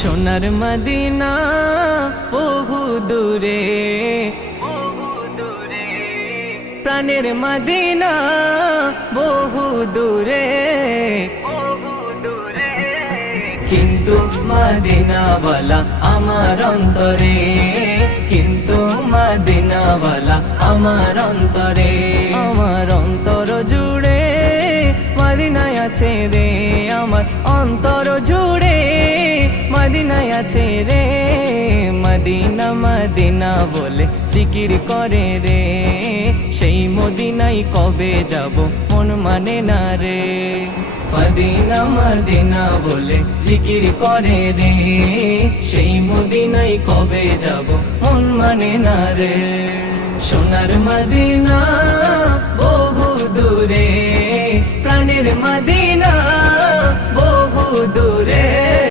সোনার মদিনা বহু দূরে, প্রাণের মদিনা বহু দূরে, কিন্তু মদিনাওয়ালা আমার অন্তরে, কিন্তু মদিনাওয়ালা আমার অন্তরে। আমার অন্তর জুড়ে মদিনায় আছে রে, আমার অন্তর জুড়ে মদিনায় আছে রে। মদিনা মদিনা বলে জিকির করে রে, সেই মদিনায় কবে যাব মন মানে না রে। মদিনা মদিনা বলে জিকির করে রে, সেই মদিনায় কবে যাব মন মানে না রে। সোনার মদিনা বহু দূরে, প্রাণের মদিনা বহু দূরে।